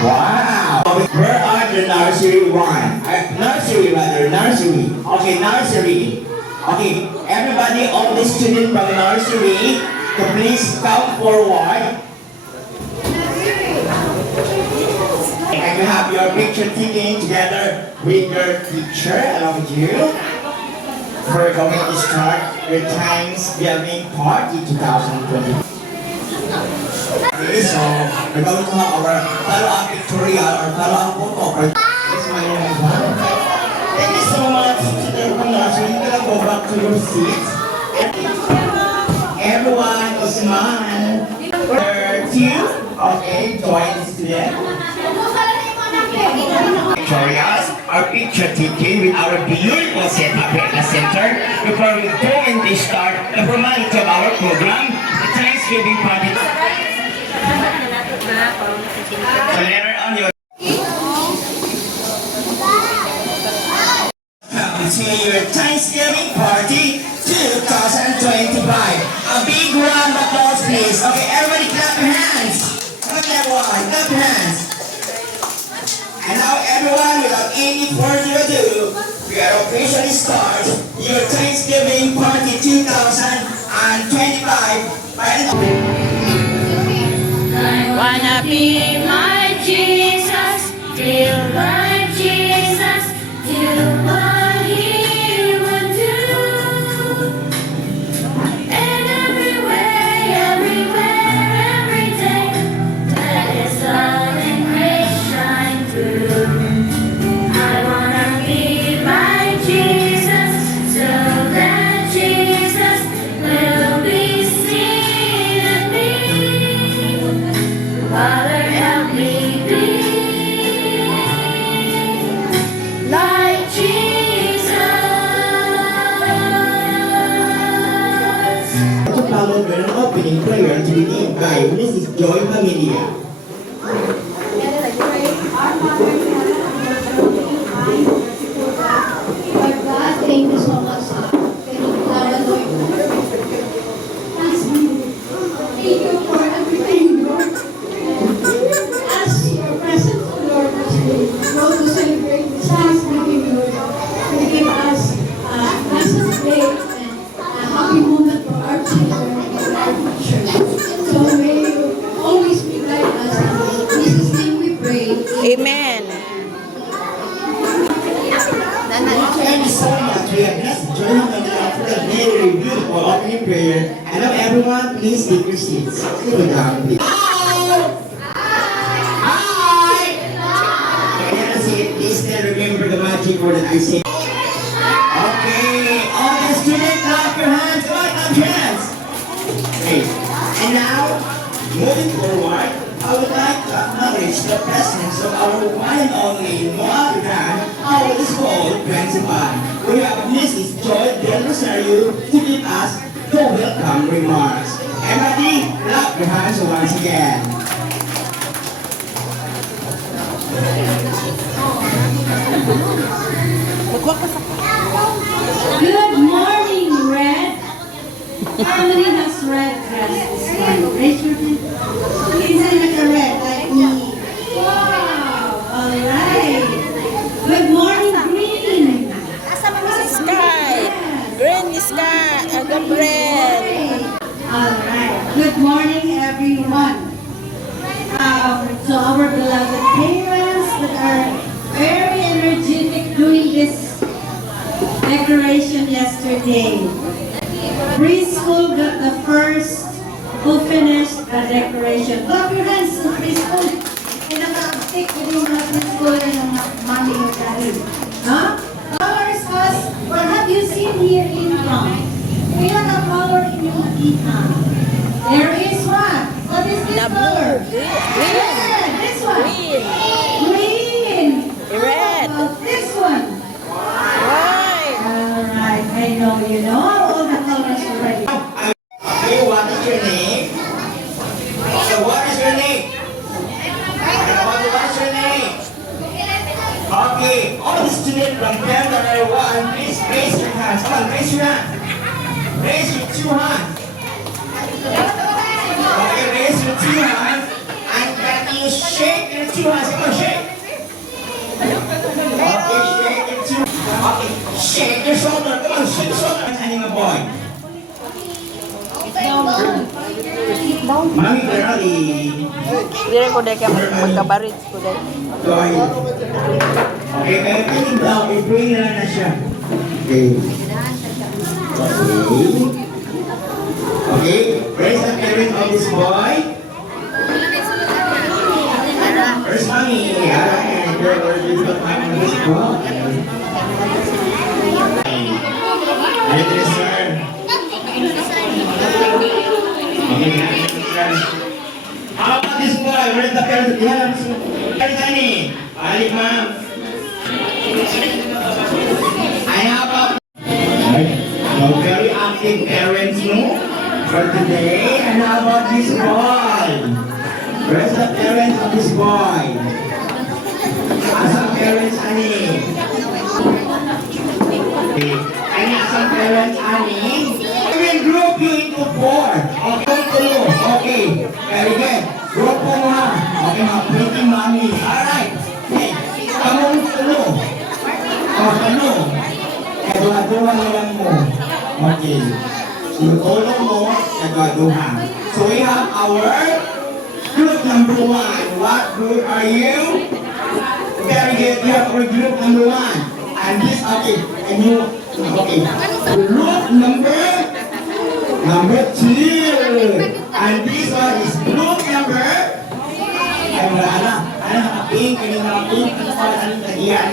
Wow! Where are the nursery one? Nursery rather, nursery. Okay, nursery. Okay, everybody, all the students from nursery, to please come forward. And you have your picture taken together with your teacher along with you. We're going to start your Thanksgiving Party 2020. Okay, so we're going to have our follow-up pictorial or follow-up photo for this one. Thank you so much to the nursery. You can go back to your seats. Everyone is smile. Okay, join the student. Victorious, our picture taken with our beautiful setup here at the center. Before we go and start the formality of our program, the Thanksgiving party. So later on you come to your Thanksgiving party 2025. A big round of applause please. Okay, everybody clap your hands. Clap everyone, clap your hands. And now everyone, without any further ado, we are officially start your Thanksgiving party 2025. I wanna be my Jesus, feel like Jesus, do what He would do. And everywhere, every day, let His love and grace shine through. I wanna be my Jesus, so that Jesus will be seen in me. Father, help me be like Jesus. To follow with an opening prayer to be led by Mrs. Joy Familia. Lord God, thank you so much. Thank you, Lord. Thank you for everything, Lord. As your presence, Lord, as we go to celebrate this Thanksgiving, Lord, you give us a pleasant day and a happy moment for our children and our future. So may you always be like us. In Jesus' name we pray. Amen. Thank you so much. We have Mrs. Joy Familia for a very beautiful opening prayer. And now everyone, please take your seats. Sit down, please. Please still remember the magic word that I say. Okay, all the students, clap your hands. Come on, clap your hands. Okay, and now, moving forward, I would like to acknowledge the presence of our one and only mother than our school principal. We have Mrs. Joy Del Rosario to give us the welcome remarks. Everybody, clap your hands once again. Good morning, Red. How many has red dress this morning? Raise your hand. Is it like a red, like me? Wow. All right. Good morning, Green. Sky. Green sky. Gabriel. All right. Good morning, everyone. So our beloved parents that are very energetic doing this decoration yesterday. Preschool got the first who finished the decoration. Clap your hands to preschool. And naka-stick ko yung mga preschool and yung mommy or daddy. Huh? Colors was, what have you seen here in front? We have a color in yung kita. There is what? What is this color? Green. Yeah, this one. Green. Green. Red. How about this one? White. Alright, I know you know all the colors already. Okay, what is your name? Okay, what is your name? What is your name? Okay, all the students from primary 1, please raise your hands. Come on, raise your hand. Raise your two hands. Okay, raise your two hands. And then you shake your two two hands. Come on, shake. Okay, shake it too. Okay, shake your shoulder. Come on, shake your shoulder. Animal boy. Mami, Ferrari. Dire ko dahil ka magkabarit ko dahil. Go ahead. Okay, pero kanin daw, i-bring na siya. Okay. Okay, raise the parent of this boy. Where's mommy? Alright, where's the mom of this boy? Hi, sir. Okay, how about this boy? Where's the parent? Where's Danny? Alik, ma'am. And how about no very active parents, no? For today, and how about this boy? Where's the parents of this boy? Asang parents, Ani? Any asang parents, Ani? We will group you into four. Okay, okay. Very good. Group po mga. Okay, mga pretty mommy. Alright. Okay. Kamong tulo. O, ano? Kagawa-gawa na lang mo. Okay. Tulong mo, kagawa-gawa. So we have our group number one. What group are you? Very good. You have our group number one. And this, okay. And you, okay. Group number two. And this one is group number. Ay, wala na. Ano, nakapink, ano, nakapink, ano, ano, nagiyan,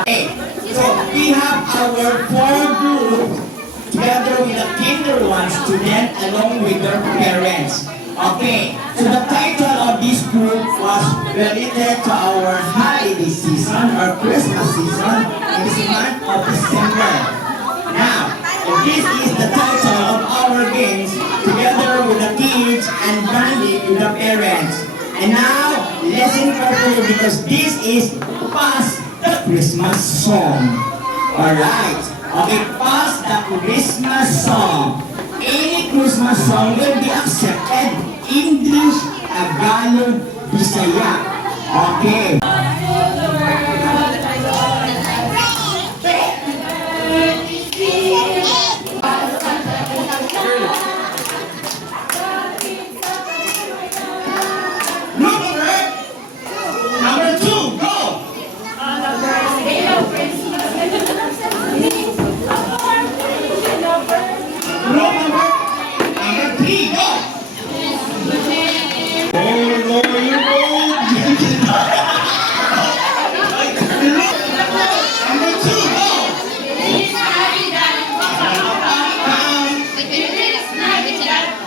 okay. So, we have our four groups together with the kinder one student along with their parents. Okay, so the title of this group was related to our holiday season or Christmas season in this month of December. Now, this is the title of our games together with the kids and bonding with the parents. And now, listen carefully because this is Pass the Christmas Song. Alright. Okay, Pass the Christmas Song. Any Christmas song will be accepted. English, Tagalog, Bisaya. Okay. Number two, go! Number three, go! Oh, no, you go! Number two, go!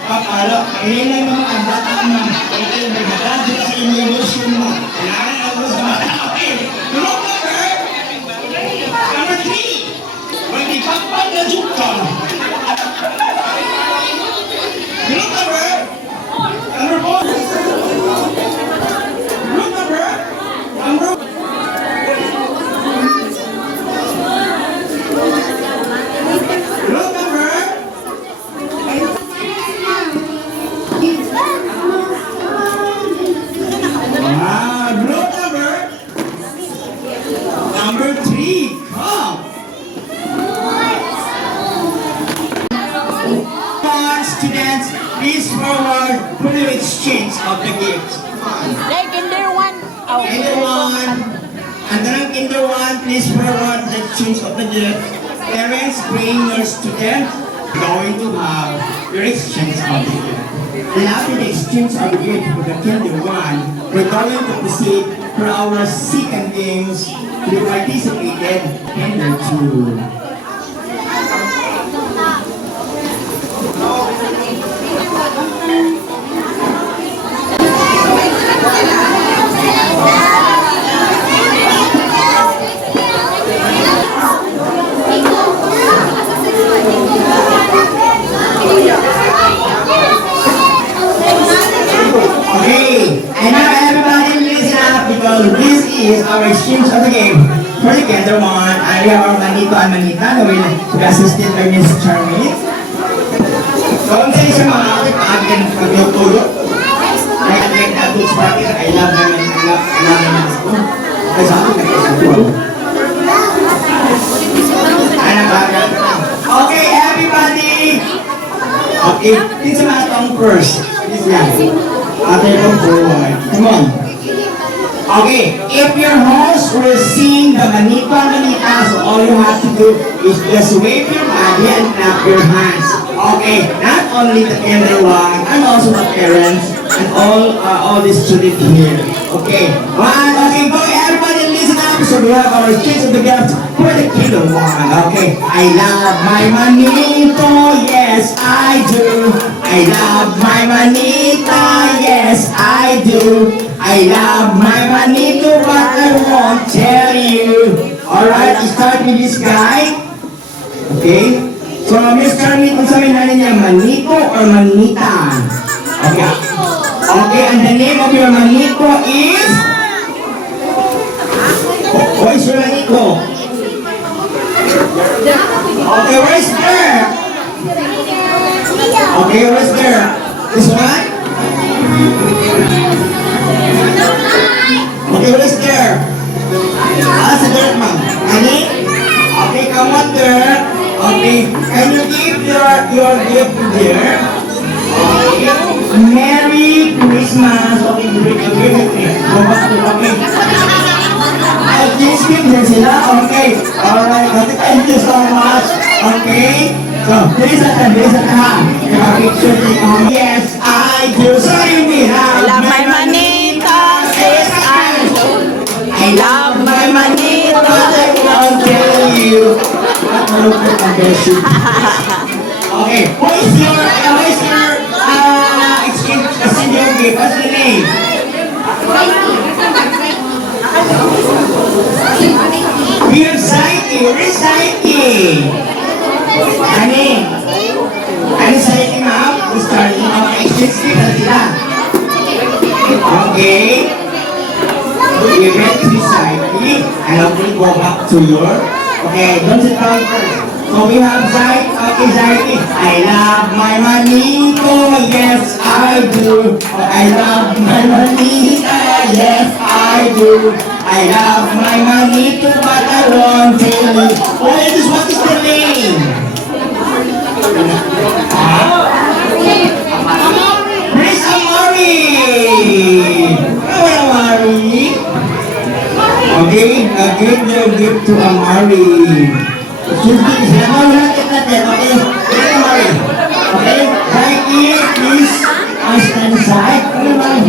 Papalo, kailan mo ang bata mo? Kailan mo magkakit sa emotion mo? Kailangan ako sa bata. Okay, group number three. When the kapag na juka. Group number four. Group number number three, come. Students, please forward for the exchange of the gifts. Like kinder one. Oh, Kinder one, and then kinder one, please forward the exchange of the gift. Parents, bring your student, going to have your exchange of the gift. And after the exchange of the gift for the kinder one, we're going to proceed for our second games. We participated in the two. Okay, and now everybody listen up because this is our exchange of the game. For the kinder one, I have our Manito and Manita who will be assisted by Miss Charmaine. So, kung sa'yo siya mga kapit, maaari ka ng paglutulo. I love naman, I love Okay, dito sa mga tong first. Dito yan. Ate yung forward. Come on. Okay, if your host will sing the Manita Manita, so all you have to do is just wave your body and clap your hands. Okay, not only the everyone and also the parents and all the students here. Okay, okay, go everybody listen up. So we have our kids of the gift for the kingdom one. Okay, I love my manito, yes I do. I love my manita, yes I do. I love my manito, but I won't tell you. Alright, start with this guy. Okay? So, Mr. Meat, kung sabihin natin niya, manito or manita? Okay. Okay, and the name of your manito is? What is your manito? Okay, where's there? Okay, where's there? This one? Okay, where's there? Ah, si Dirk, ma'am. Honey? Okay, come on there. Okay, can you give your gift to there? Okay. Merry Christmas. Okay, give it here. Go back to, okay. I'll just give them sila. Okay. Alright, okay, thank you so much. Okay. So, bilis at ha. Picture taking. Yes, I do. So, you mean, I love my manita, yes I do. I love my manita, I won't tell you. Okay, who is your exchange your gift? What's the name? We're Saiki. Where is Saiki? Ani? Ani Saiki, ma'am? Who's starting? Okay, exchange gift na sila. Okay. You get to Saiki. And okay, go back to your. Okay, don't sit down first. So we have Zaid. Okay, Zaid. I love my manito, yes I do. I love my manita, yes I do. I love my manito, but I won't tell you. Oh, what is the name? Miss Amari. Hello, Amari. Okay, give your gift to Amari. Excuse me, sila mo natin natin, okay? Okay, Amari. Okay, right here, please. Stand aside. Ano naman?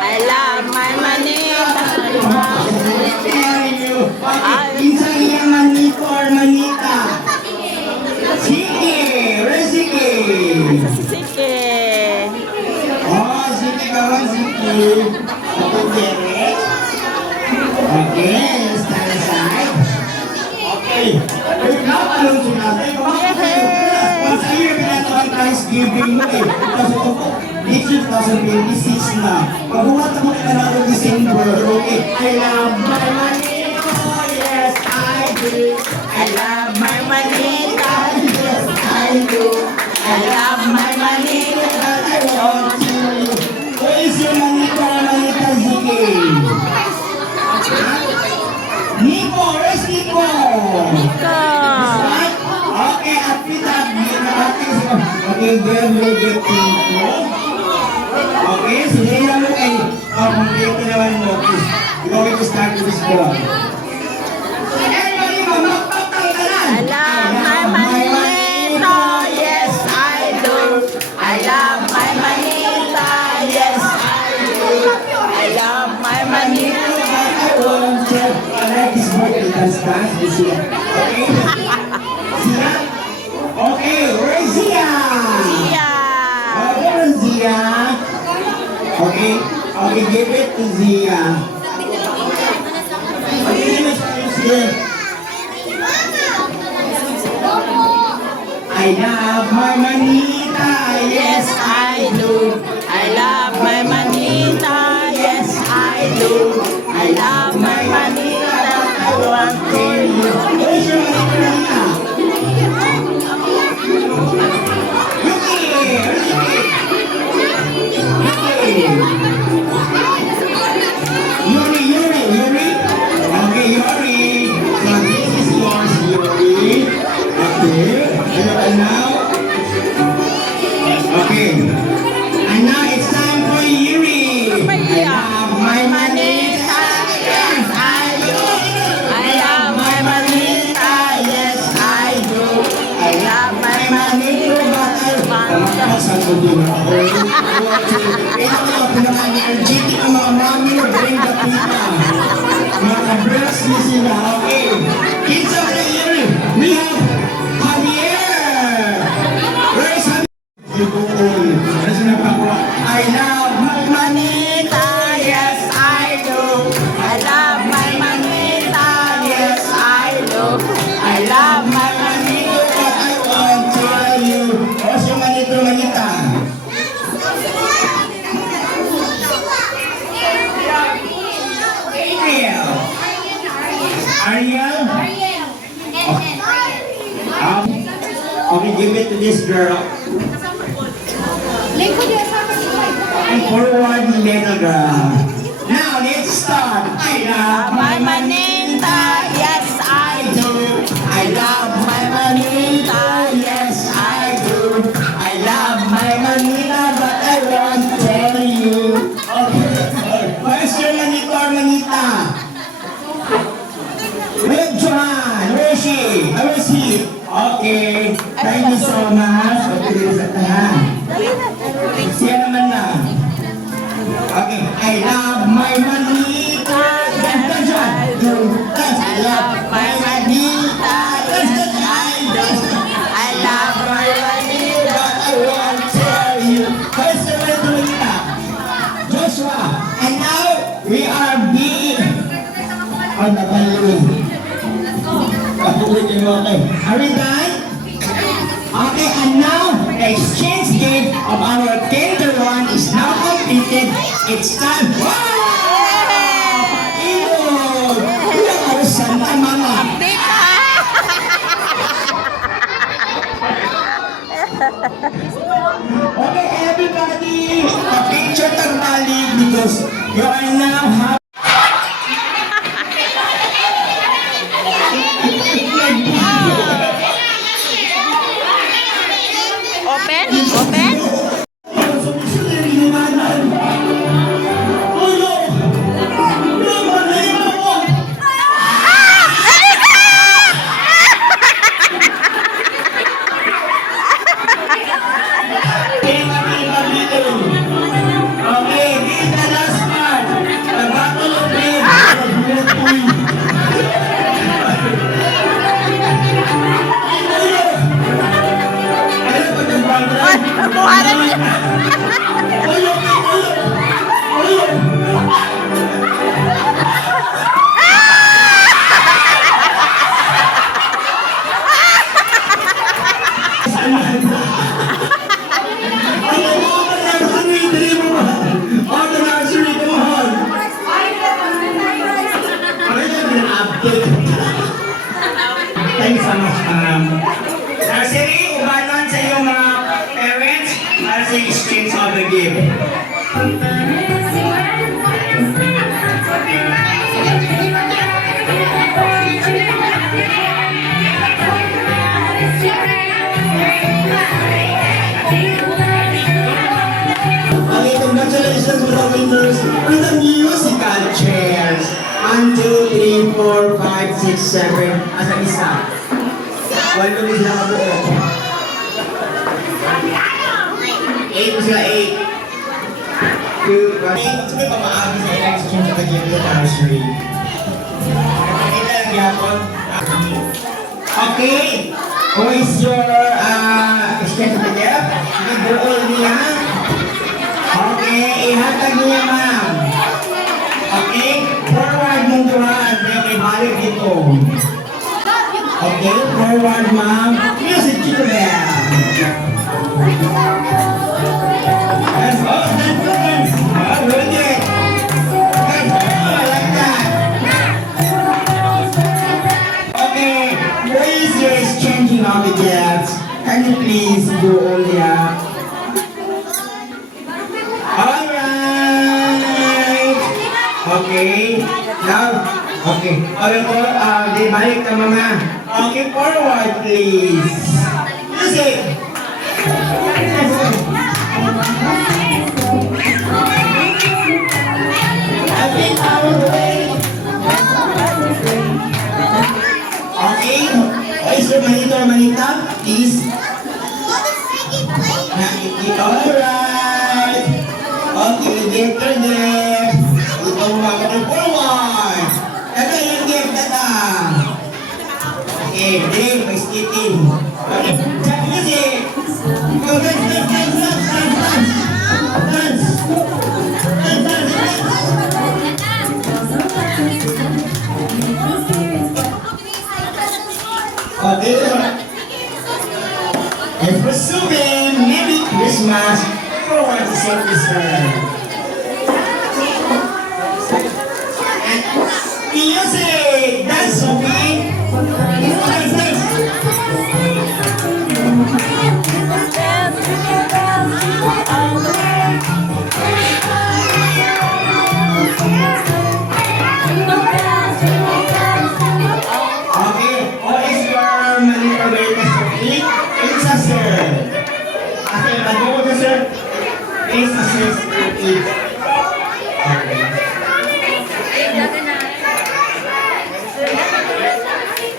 I love my manita. Minsan iya manito or manita. Sige, where's Sige? Sige. Oh, Sige kawan, Sige. Okay, Derek. Okay, stand aside. Okay. Wait lang, anong sinabi? Once a year, pinatawag Thanksgiving mo eh. Kasi ito po, this year 2026 na. Pagbuhat ako ka na ng December, okay? I love my manito, yes I do. I love my manita, yes I do. I love my manita, But I want to. Where is your manito or manita, Ziki? Nico, where's Nico? Ika. Right? Okay, after that, okay, then we'll get to Nico. Okay, so then lang mo kay complete naman mo. You're going to start with this one. Everybody, magpapakal ka lang. I love my manita, yes I do. I love my manita, yes I do. I love my manita. I want to let this birthday dance dance with Zia. Okay? Zia? Okay, where is Zia? Yeah. Where is Zia? Okay, okay, give it to Zia. Okay, give it to Zia. I love my manita, yes I do. I love my manita, yes I do. I love my manita, I want to you. Where's your manita? Yuki! Where's Yuki? Yuki! Yuri! And now, okay. And now it's time for Yuri. I love my manita, yes I do. I love my manita, yes I do. I love my manita, but I saan ko din ako? Ito mga pinaka-energetic ang mga mami na bring the pita. Mga bless niyo sila, okay? Kids of the year, we have Javier! Where is Javier? I love my Manita, yes I do. I love my manita, yes I do. I love my manita. but I want to tell you. O si Manito Manita. Ariel. Ariel? Okay, give it to this girl. And forward little girl. Now let's start. I love My manita, yes I do. I love my manita, yes I do. I love my Manita, but I want to tell you. Okay. Where's your Manito or Manita? Where's Johan? Where is she? Where is he? Okay. Thank you so much. Okay, sa tahan. Siya naman na. Okay. I love my Manita. That's right. I love my Manita. That's right. I love my manita. I want to tell you. First of all, Joshua. And now we are being on the balloon. Okay. Are we done? Okay, and now the exchange game of our Kinder one is now completed. It's time. Wow! Ew! Ilang oras na, mama? Okay, everybody, a picture tagbalik because you are now happy. Open? Open? Okay, this is the last part. The battle of Babe. Nakuha na niya. Thanks so much, Nursery, ubanon sa iyong mga parents para sa exchange of the gift. Okay, congratulations to the winners with the musical chairs. 1, 2, 3, 4, 5, 6, 7. Asa isa? Walo na sila kabuo. 8 mo sila, 8. 2, 1. Sabi pa maagi sa election sa kanyang nursery. Nakakita lang yapon. Okay. Who is your exchange of the gift? Nag-buol niya. Okay, ihatag niya, ma'am. Okay, forward mong duhan. May balik dito. Okay, forward, ma'am. Music to the bell. That's all. That's good. Ready? Good. I like that. Okay, please, you're exchanging all the gifts. Can you please go all here? Alright. Okay. Now, okay. Okay po, di balik ka mama. Okay, forward please. Please. Alright. Okay, get to there. Ito mga forward. Dada yung game, dada. Okay, game, may skating. Okay, check music. Go, dance, dance, dance, dance, dance, dance. Dance, dance, dance. Okay, and presuming Merry Christmas forward to St. Easter. And music, dance, okay? Dance, dance. Okay, what is your Manila greatest to eat? It's a sir. Okay, bago ko sir. It's a sir to eat. Okay.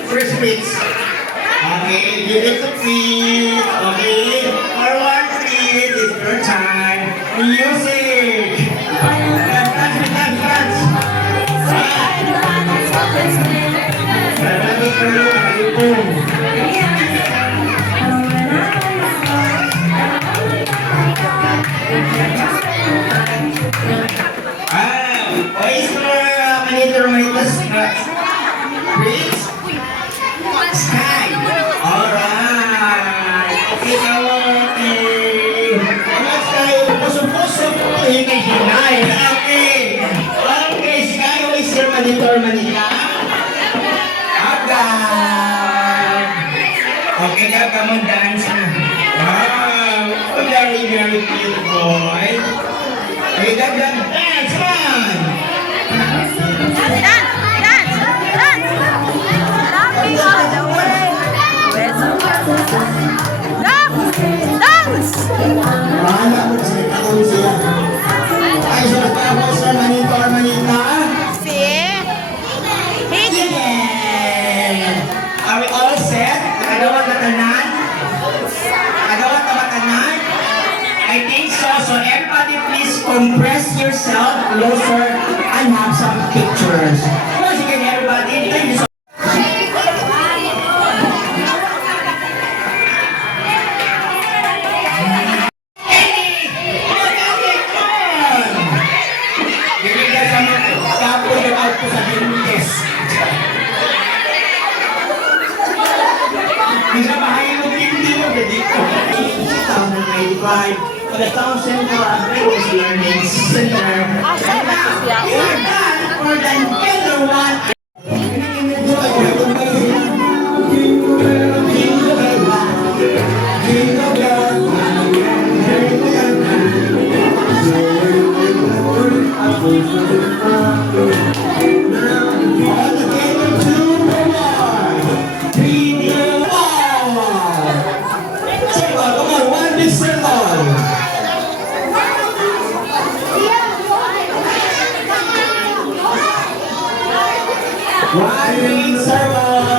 First bits. Okay, give it to Pete. Okay, forward Pete. It's your time. Music. Dance, dance, dance, dance. Sky. Alright. Okay, Kawati. Alright, Sky. Puso-puso po. Hinay-hinay. Okay. Okay, Sky. Who is your monitor, Manila? Agad. Okay, come on, dance na. Wow. Very, very beautiful. Okay, dance, man. Bahala mo sa takon siya. Ay, sa tapos sa monitor, Manila. Yeah! Are we all set? Nakadawat na tanan? Nakadawat na matanan? I think so. So everybody please compress yourself closer and have some pictures. Once again, everybody, thank you so much. For the Town Central Agricultural Learning Center. And now, we are done for the better one. All together to the Lord. 3, 2, 1. Circle, come on, one big circle. One big circle.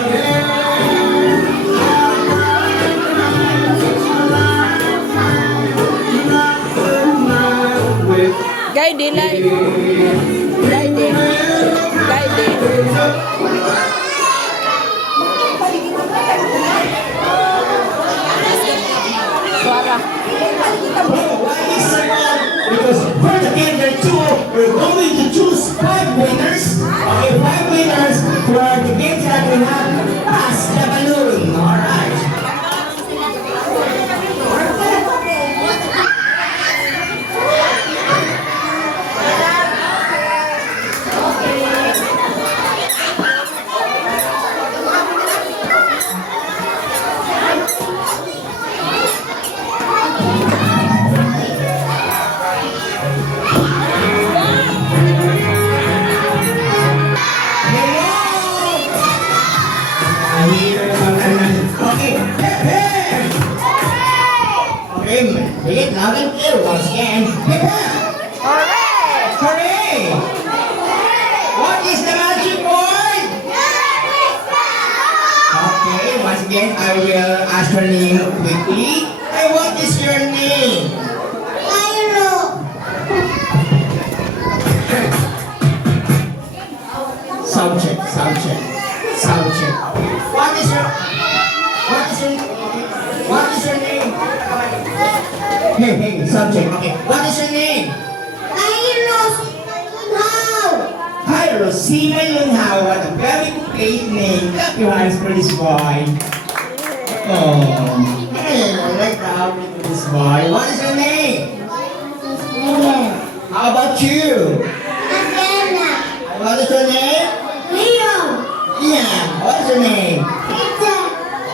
Guide live. Suara. Why is circle? Because for the game there two, we're going to choose 5 winners. Okay, 5 winners for the games that we have. Pass the balloon. Alright. Okay, okay, make it loud and clear once again. Hooray! Hooray! What is the magic word? Okay, once again, I will ask your name quickly. Hey, what is your name? Sound check, sound check, sound check. What is your name? Hey, sound check. Okay, what is your name? Hyro Simon Lunhao. What a very great name. Clap your hands for this boy. Oh, hey, I like the outfit of this boy. What is your name? How about you? What is your name? Yeah. What is your name?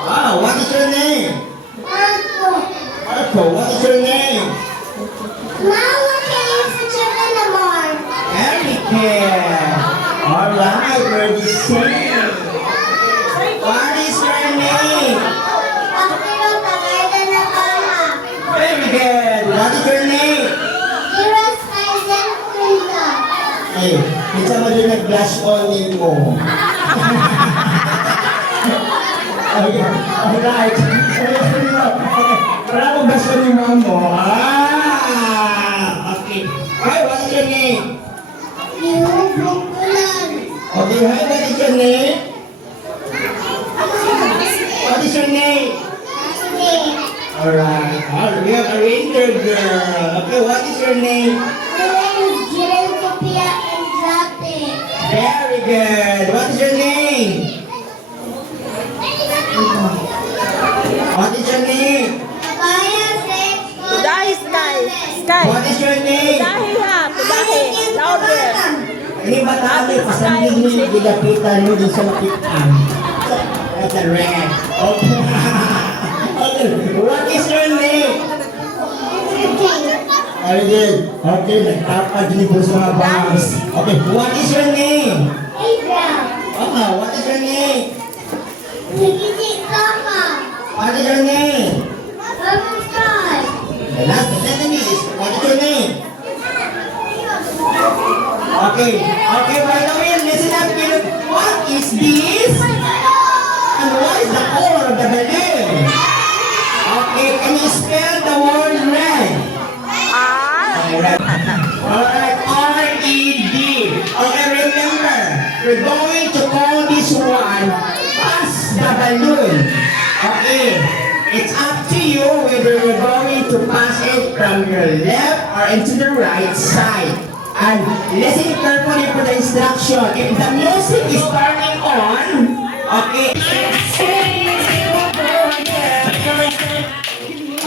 Oh, what is your name? Marco. What is your name? Erica. Alright, we're the same. What is your name? Very good. What is your name? Hey, minsan mo din nag-blush on name mo. Okay, alright. Wala mo blush on yung mom mo. Okay. Hi, what is your name? Okay, hi, what is your name? What is your name? Alright. Oh, we have a reindeer girl. Okay, what is your name? Very good. What is your name? What is your name? Tudahi, Sky. What is your name? Tudahi ha, tudahi. Louder. Ini ba tayo pasangin mo yung gilapitan mo dun sa lapitan? That's a red. Okay. Okay. What is your name? Very good. Okay, nagtapad din po sa mga bangs. Okay, what is your name? What is your name? What is your name? The last sentence is, what is your name? Okay, by the way, listen up, kid. What is this? And what is the color of the balloon? Okay, can you spell the word red? Alright, R-E-D. Okay, remember, we're going to call this one pass the balloon. Okay, it's up to you whether you're going to pass it from your left or into the right side. And listen carefully for the instruction. If the music is turning on, okay.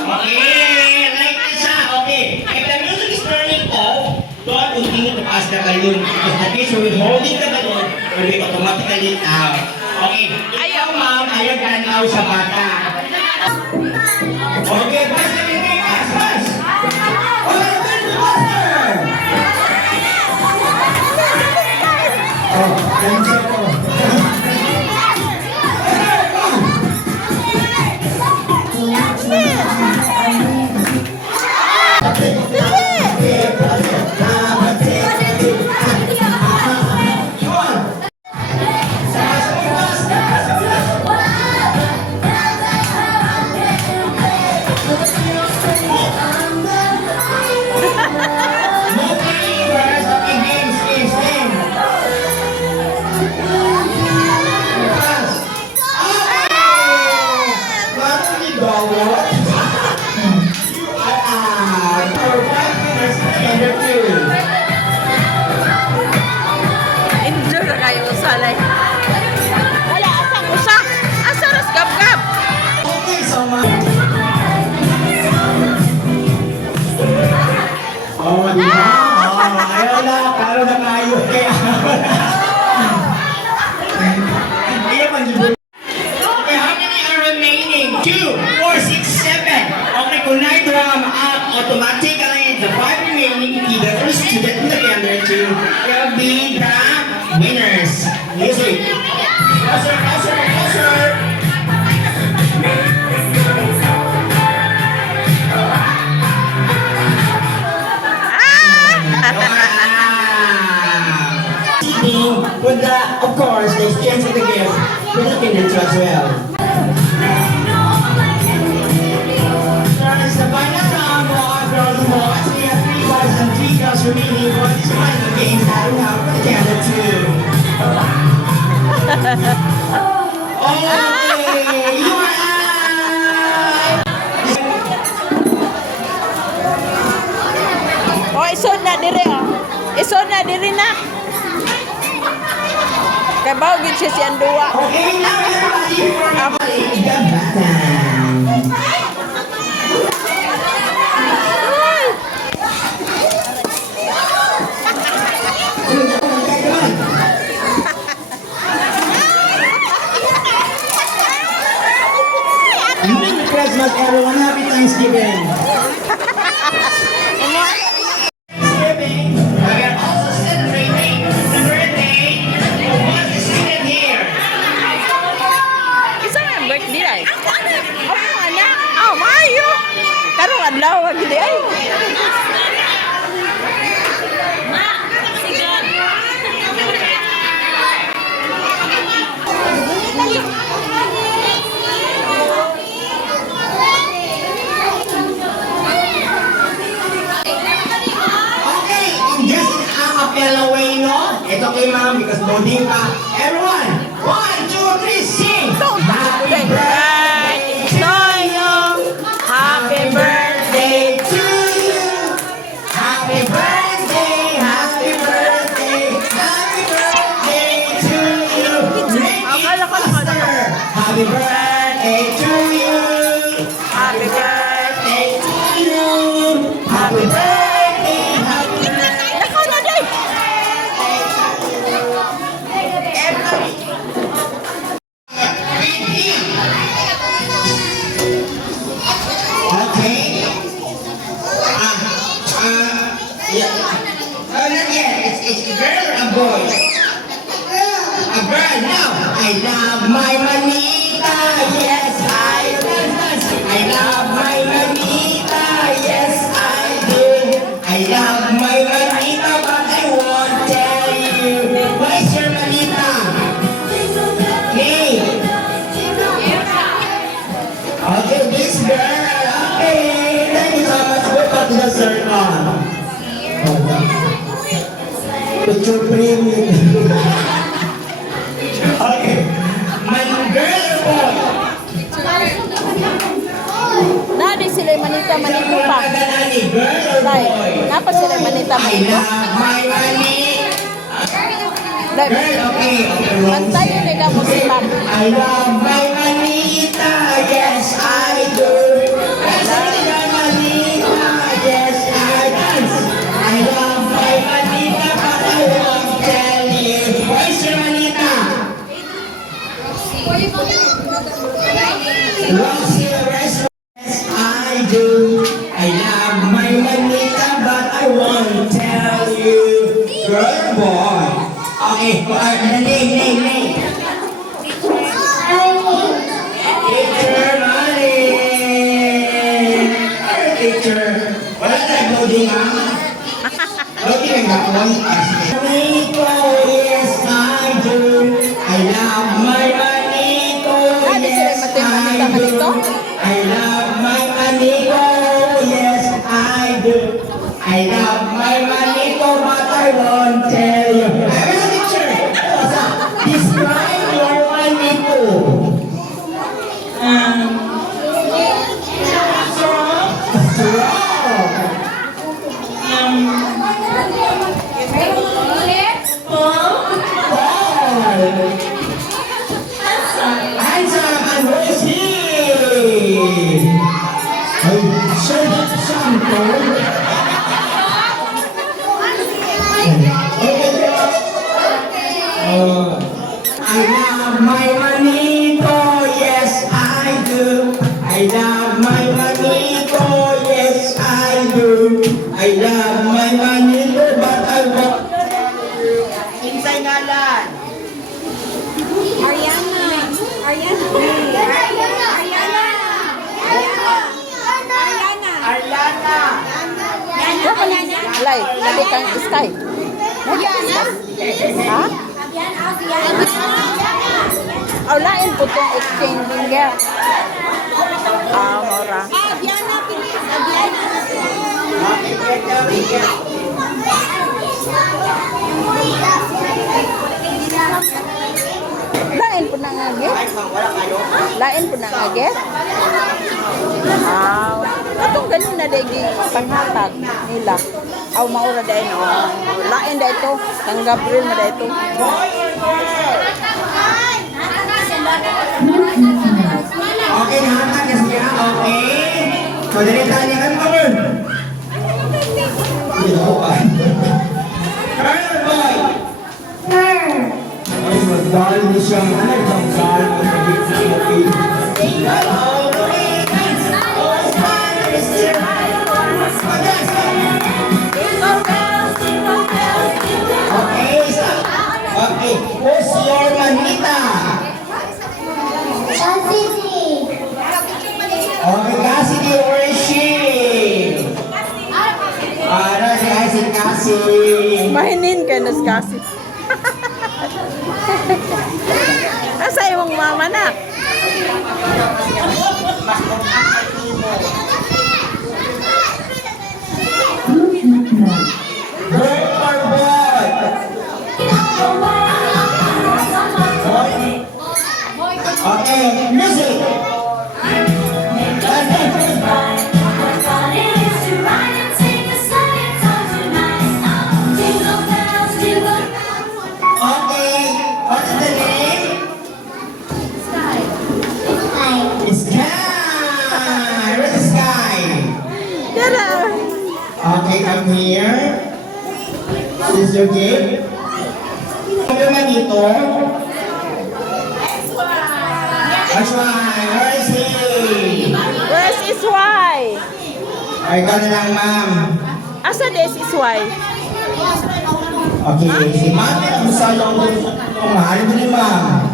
Okay, like this ha. Okay, if the music is turning off, don't continue to pass the balloon. Because the case when we're holding the balloon, will be automatically out. Okay, ayaw ma'am, ayaw ganaw sa bata. Okay, pass the balloon, pass. Okay, faster. Oh, thank you. Enjoy na kayo usalay. Wala, asang usak. Asaras gab-gab. Okay, so much. Oh, di ba? Oh, ayaw na. Karo na kayo. Ayaw pang gibon. Okay, how many are remaining? 2, 4, 6, 7. Okay, kung na-drum up automatically, the 5 remaining leaders, student together to will be the winners. Music. Closer, closer, closer. With the, of course, the exchange of the gift, we're looking into as well. Okay, you are out! O, isod na diri, o. Isod na diri na. Kay bawo gid siya siyang duwa. Okay, now everybody for Gabatan. Merry Christmas, everyone. Happy Thanksgiving. Thanksgiving. We are also celebrating the birthday of one student here. Isa nga birthday ay. Oh, ana. Oh, maayo. Karong adlaw gid ay. Okay, in just an a cappella way, no? It's okay, ma'am, because loading pa. Everyone, 1, 2, 3, sing! Happy birthday to you. Happy birthday. to you! Happy birthday, happy birthday, happy birthday to you! Make it faster! Happy birthday to you! Happy birthday. To you! Happy birthday, happy birthday! Nako na day. Okay. Yeah. Not yet. It's a girl or a boy? A girl. Now. I love my manita. Yes, I do. I love my manita. Yes, I do. I love my manita, but I won't tell you. What is your manita? Name. Okay, this girl. Okay, thank you so much. Go back to the circle. Picture frame. Okay. My girl or boy? Nadi sila manita manito pa. Pagkakalani, girl or Dai, boy? napa sila manita I manito? love my money. Dai, Girl, okay. Okay, wrong antayo set. nila mo si Pam. I love my manita, yes I do. Yes, I love manita, yes I dance. I love my manita, but I won't tell you. Where's your manita? Roxy, where's yes I do. I love my manita, but I won't tell you. Girl, boy. Okay, name. Teacher Malin! Teacher, wala tayong loading ha? Loading ang gagawin. Manito, yes I do. I love my manito, Nadi sila yes manita I manito? do. I love my manito, yes I do. I love my manito, but I won't tell you. Teacher, describe your manito. Handsome and rosy. I love my manito, yes I do. I love my manito, yes I do. I love my manito, but I won't. Insay ngalan. Ariana. Lay, dali kang sky. Ha? Aw lain po tong exchanging girl. Mora. Lain Lain po na nga get. Lain po na nga get. Atong ganun na dahil panghatag nila. Aw, maura dahil no. Lain dahil ito. Ang Gabriel mo dahil ito. Okay, nahatag na siya. Okay. So, dalitan niya kan cover. Colonel Boy. Ay, magdahil niya siya. Ano, magdahil mo sa gitna. Okay. Okay, stop. Okay, who's your manita? Okay, Cassidy, where is she? Para si Cassidy. Mahinin ka nas kasi. Asa yung mama na? Break or boy? Okay, music. Okay, what's the name? Sky. Where's the sky? Tara. Okay, come here. This is your gift. Ano naman dito? That's why. Where is he? Where's is why? Ay, ikaw na lang, ma'am. Asa des is why? Okay, si ma'am, ang sayang mo. Mahal mo ni ma'am.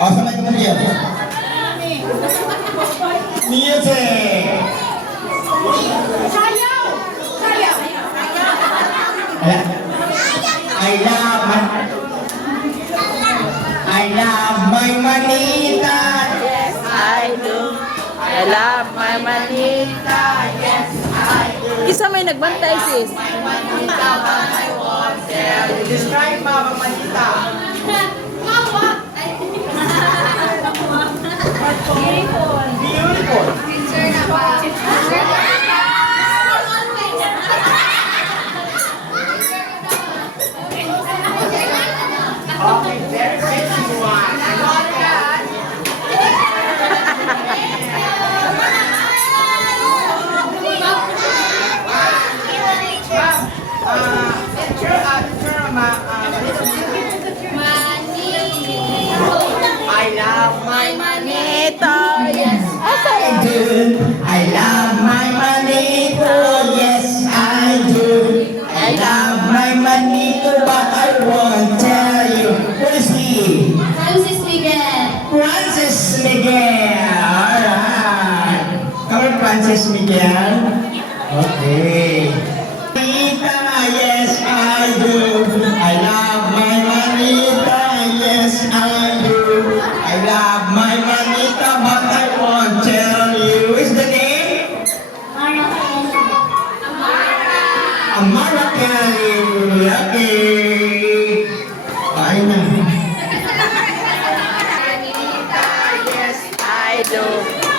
O, sama mo niya. Music! I love my manita. Yes, I do. I love my manita. Yes, I do. Isa may nagbantay sis. Describe mama manita. Beautiful. Okay, very sexy one. I love that. I love my Manito. Yes. Asa I do. I love my manito. Yes, I do. I love my manito, but I won't tell you. What is he? Francis Miguel. Alright. Come on, Francis Miguel. Okay. Manita, yes, I do. I love my manita. Yes, I do. I love my manita, but I won't tell you. Is the name? Amara Kelly. Okay. Bye na. I do.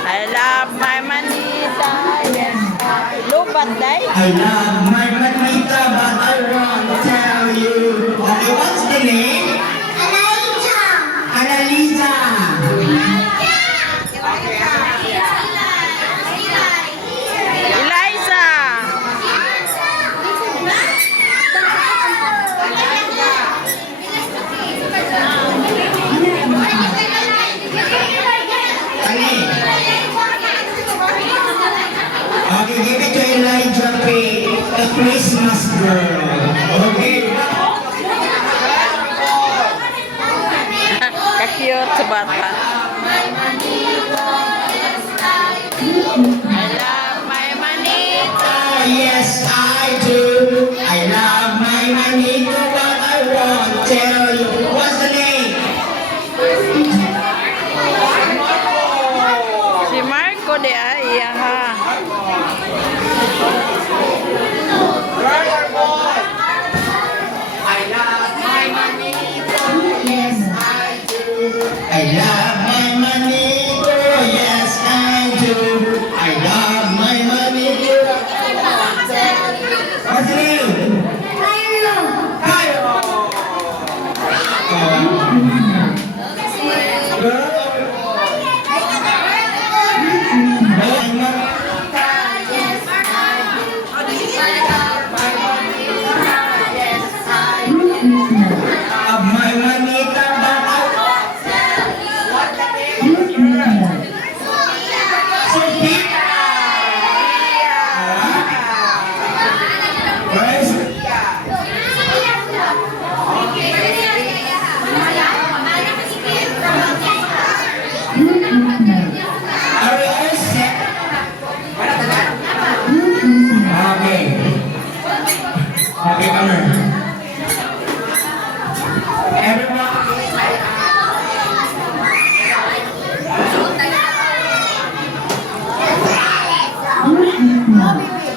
I love my manita. Yes, I do. Lubat day. I love my manita, but I won't tell you. Okay, what's the name? Annalisa. Eliza. Ani. Okay, give it to Elijah P. The Christmas girl. Okay. Ka-cute sa bata. I love my manita. Yes, I do. I love my manito, but I won't tell you. What's the name? Si Marco de ay ha. Brother boy. I love my manito. Yes, I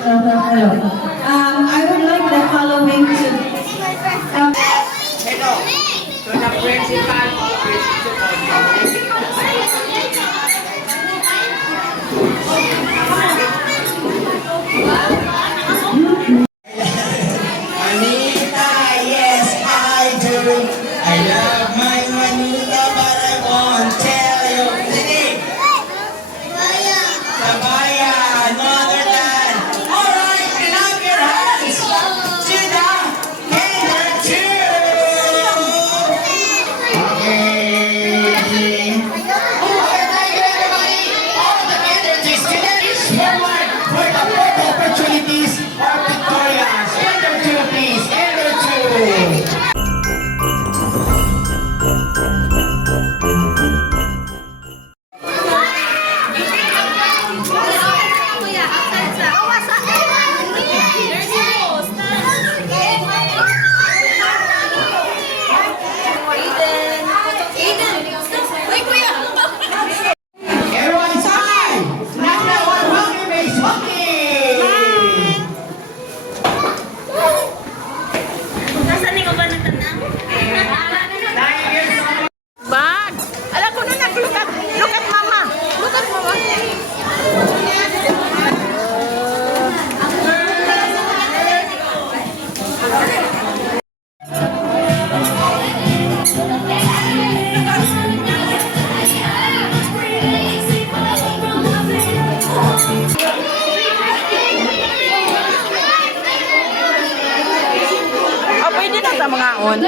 I would like the following to Hello. To the principal Manita, yes, I do. I love my Manita, but I won't tell you. Sige. Sabaya, another than. All right, clap your hands to the kinder two. Okay. Oh, thank you, everybody. All the kinder two students, forward for the photo opportunities of Victoria. Kinder two, please. Kinder two. Everyone smile! Number one, monkey face, monkey! Nasaan yung ba natanang? Thank you so much. Bag. Alam ko na look at mama. Look at mama. Oh, pwede na sa mga on.